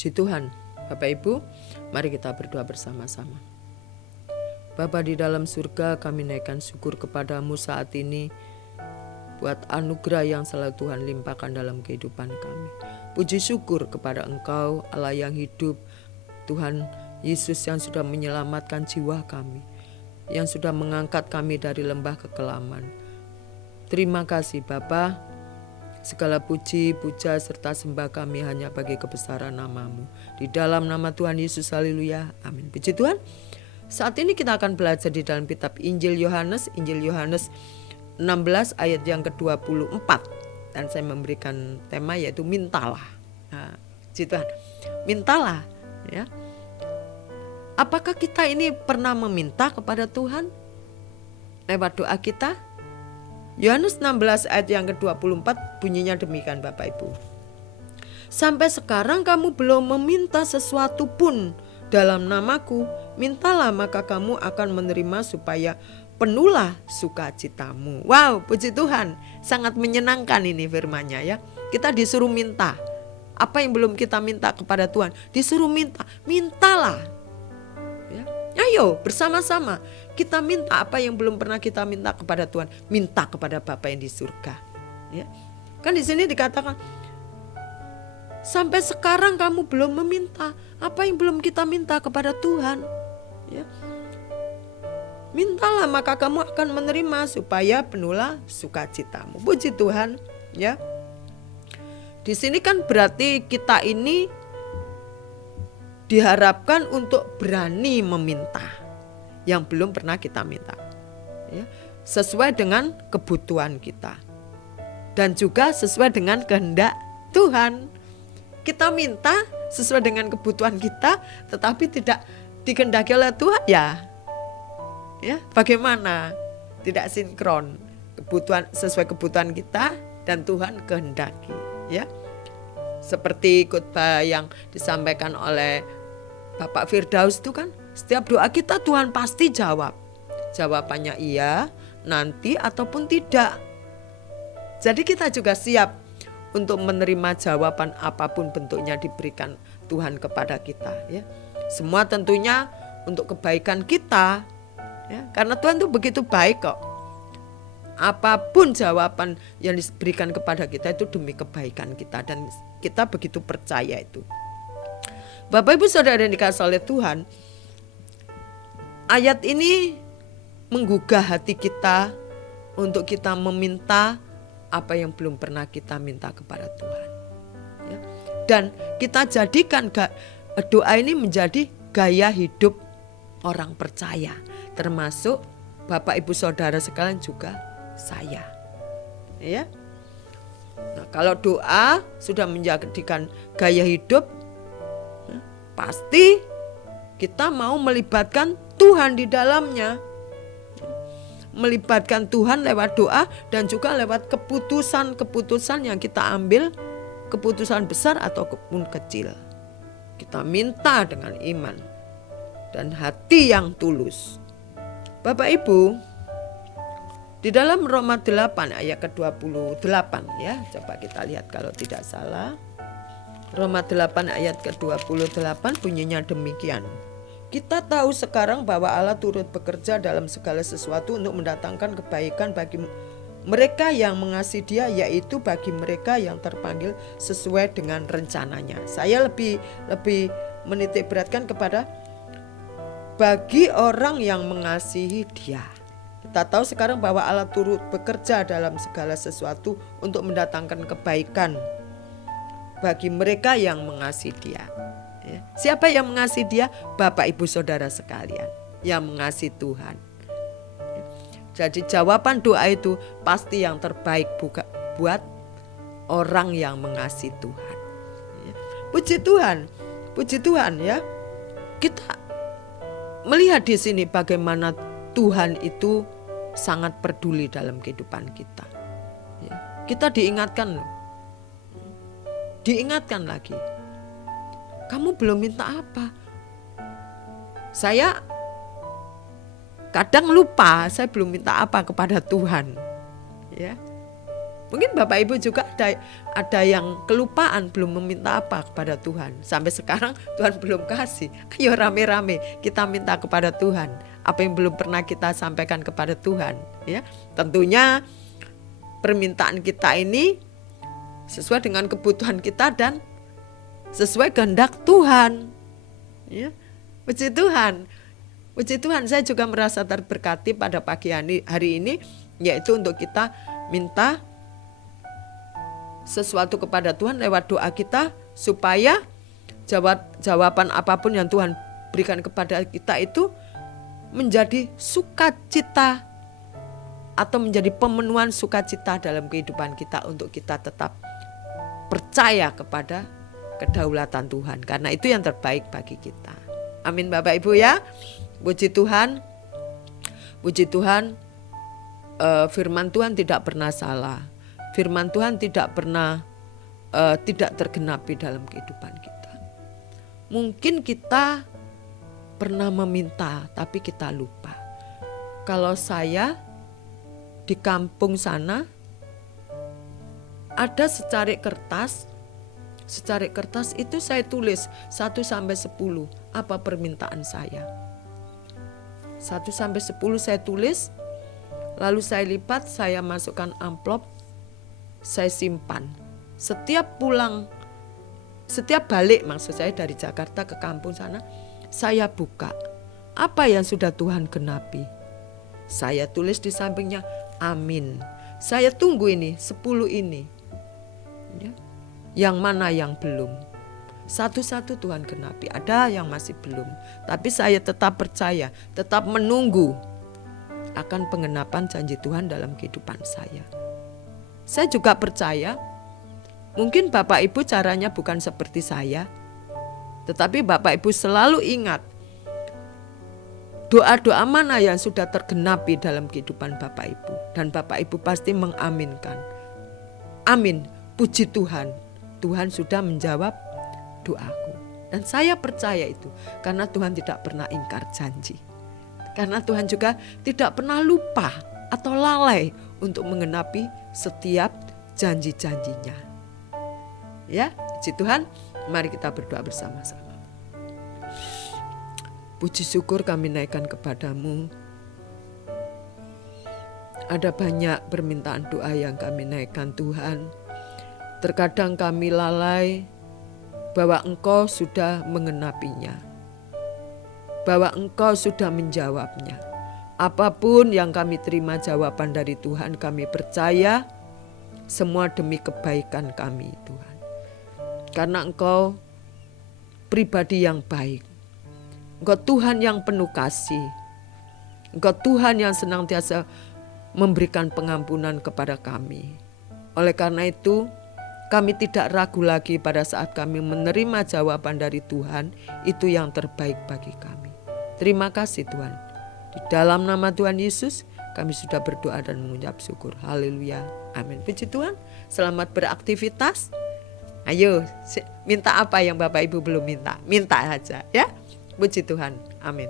Puji Tuhan. Bapak Ibu, mari kita berdoa bersama-sama. Bapa di dalam surga, kami naikkan syukur kepadamu saat ini buat anugerah yang selalu Tuhan limpahkan dalam kehidupan kami. Puji syukur kepada Engkau, Allah yang hidup, Tuhan Yesus yang sudah menyelamatkan jiwa kami, yang sudah mengangkat kami dari lembah kekelaman. Terima kasih Bapa. Segala puji, puja, serta sembah kami hanya bagi kebesaran nama-Mu. Di dalam nama Tuhan Yesus, haleluya, amin. Puji Tuhan. Saat ini kita akan belajar di dalam kitab Injil Yohanes 16 ayat yang ke-24. Dan saya memberikan tema yaitu mintalah. Nah, puji Tuhan. Mintalah, ya. Apakah kita ini pernah meminta kepada Tuhan lewat doa kita? Yohanes 16 ayat yang ke-24 bunyinya demikian Bapak Ibu. Sampai sekarang kamu belum meminta sesuatu pun dalam namaku, mintalah maka kamu akan menerima supaya penuhlah sukacitamu. Wow, puji Tuhan, sangat menyenangkan ini firman-Nya ya. Kita disuruh minta. Apa yang belum kita minta kepada Tuhan, disuruh minta, mintalah. Ya. Ayo bersama-sama kita minta apa yang belum pernah kita minta kepada Tuhan, minta kepada Bapa yang di surga. Ya. Kan di sini dikatakan sampai sekarang kamu belum meminta apa yang belum kita minta kepada Tuhan. Ya. Mintalah maka kamu akan menerima supaya penuhlah sukacitamu. Puji Tuhan, ya. Di sini kan berarti kita ini diharapkan untuk berani meminta yang belum pernah kita minta, ya, sesuai dengan kebutuhan kita dan juga sesuai dengan kehendak Tuhan. Kita minta sesuai dengan kebutuhan kita, tetapi tidak dikehendaki oleh Tuhan, ya bagaimana? Tidak sinkron kebutuhan sesuai kebutuhan kita dan Tuhan kehendaki, ya. Seperti khotbah yang disampaikan oleh Bapak Firdaus itu kan, setiap doa kita Tuhan pasti jawab. Jawabannya iya, nanti ataupun tidak. Jadi kita juga siap untuk menerima jawaban apapun bentuknya diberikan Tuhan kepada kita, ya. Semua tentunya untuk kebaikan kita, ya. Karena Tuhan itu begitu baik kok. Apapun jawaban yang diberikan kepada kita itu demi kebaikan kita dan kita begitu percaya itu. Bapak Ibu Saudara yang dikasihi oleh Tuhan, ayat ini menggugah hati kita untuk kita meminta apa yang belum pernah kita minta kepada Tuhan, ya. Dan kita jadikan doa ini menjadi gaya hidup orang percaya, termasuk Bapak Ibu Saudara sekalian juga saya, ya. Nah, kalau doa sudah menjadikan gaya hidup, pasti kita mau melibatkan Tuhan di dalamnya. Melibatkan Tuhan lewat doa dan juga lewat keputusan-keputusan yang kita ambil, keputusan besar ataupun kecil. Kita minta dengan iman dan hati yang tulus. Bapak Ibu, di dalam Roma 8 ayat ke-28 ya, coba kita lihat kalau tidak salah. Roma 8 ayat ke-28 bunyinya demikian. Kita tahu sekarang bahwa Allah turut bekerja dalam segala sesuatu untuk mendatangkan kebaikan bagi mereka yang mengasihi Dia, yaitu bagi mereka yang terpanggil sesuai dengan rencananya. Saya lebih menitik beratkan kepada bagi orang yang mengasihi Dia. Kita tahu sekarang bahwa Allah turut bekerja dalam segala sesuatu untuk mendatangkan kebaikan bagi mereka yang mengasihi Dia. Ya. Siapa yang mengasihi Dia? Bapak Ibu Saudara sekalian yang mengasihi Tuhan. Ya. Jadi jawaban doa itu pasti yang terbaik buat orang yang mengasihi Tuhan. Ya. Puji Tuhan ya. Kita melihat di sini bagaimana Tuhan itu sangat peduli dalam kehidupan kita. Ya. Kita diingatkan lagi. Kamu belum minta apa? Saya kadang lupa saya belum minta apa kepada Tuhan. Ya. Mungkin Bapak Ibu juga ada yang kelupaan belum meminta apa kepada Tuhan. Sampai sekarang Tuhan belum kasih. Ayo rame-rame kita minta kepada Tuhan. Apa yang belum pernah kita sampaikan kepada Tuhan. Ya, tentunya permintaan kita ini sesuai dengan kebutuhan kita dan sesuai kehendak Tuhan. Ya, puji Tuhan. Puji Tuhan, saya juga merasa terberkati pada pagi hari ini, yaitu untuk kita minta sesuatu kepada Tuhan lewat doa kita, supaya jawaban apapun yang Tuhan berikan kepada kita itu menjadi sukacita atau menjadi pemenuhan sukacita dalam kehidupan kita, untuk kita tetap percaya kepada kedaulatan Tuhan, karena itu yang terbaik bagi kita. Amin Bapak Ibu ya. Puji Tuhan. Puji Tuhan, firman Tuhan tidak pernah salah. Firman Tuhan tidak pernah tidak tergenapi dalam kehidupan kita. Mungkin kita pernah meminta tapi kita lupa. Kalau saya di kampung sana ada secarik kertas. Secarik kertas itu saya tulis 1 sampai 10 apa permintaan saya. 1 sampai 10 saya tulis, lalu saya lipat, saya masukkan amplop, saya simpan. Setiap balik maksud saya dari Jakarta ke kampung sana, saya buka. Apa yang sudah Tuhan genapi? Saya tulis di sampingnya, amin. Saya tunggu ini, 10 ini. Ya. Yang mana yang belum? Satu-satu Tuhan genapi. Ada yang masih belum. Tapi saya tetap percaya, tetap menunggu akan pengenapan janji Tuhan dalam kehidupan saya. Saya juga percaya, mungkin Bapak Ibu caranya bukan seperti saya, tetapi Bapak Ibu selalu ingat doa-doa mana yang sudah tergenapi dalam kehidupan Bapak Ibu. Dan Bapak Ibu pasti mengaminkan. Amin, puji Tuhan. Tuhan sudah menjawab doaku. Dan saya percaya itu, karena Tuhan tidak pernah ingkar janji. Karena Tuhan juga tidak pernah lupa atau lalai untuk mengenapi setiap janji-janjinya. Ya, puji Tuhan, mari kita berdoa bersama-sama. Puji syukur kami naikkan kepadamu. Ada banyak permintaan doa yang kami naikkan Tuhan. Terkadang kami lalai bahwa Engkau sudah mengenapinya, bahwa Engkau sudah menjawabnya. Apapun yang kami terima jawaban dari Tuhan, kami percaya semua demi kebaikan kami Tuhan. Karena Engkau pribadi yang baik, Engkau Tuhan yang penuh kasih, Engkau Tuhan yang senantiasa memberikan pengampunan kepada kami. Oleh karena itu, kami tidak ragu lagi pada saat kami menerima jawaban dari Tuhan, itu yang terbaik bagi kami. Terima kasih Tuhan. Di dalam nama Tuhan Yesus, kami sudah berdoa dan mengucap syukur. Haleluya. Amin. Puji Tuhan. Selamat beraktivitas. Ayo, minta apa yang Bapak Ibu belum minta. Minta aja ya. Puji Tuhan. Amin.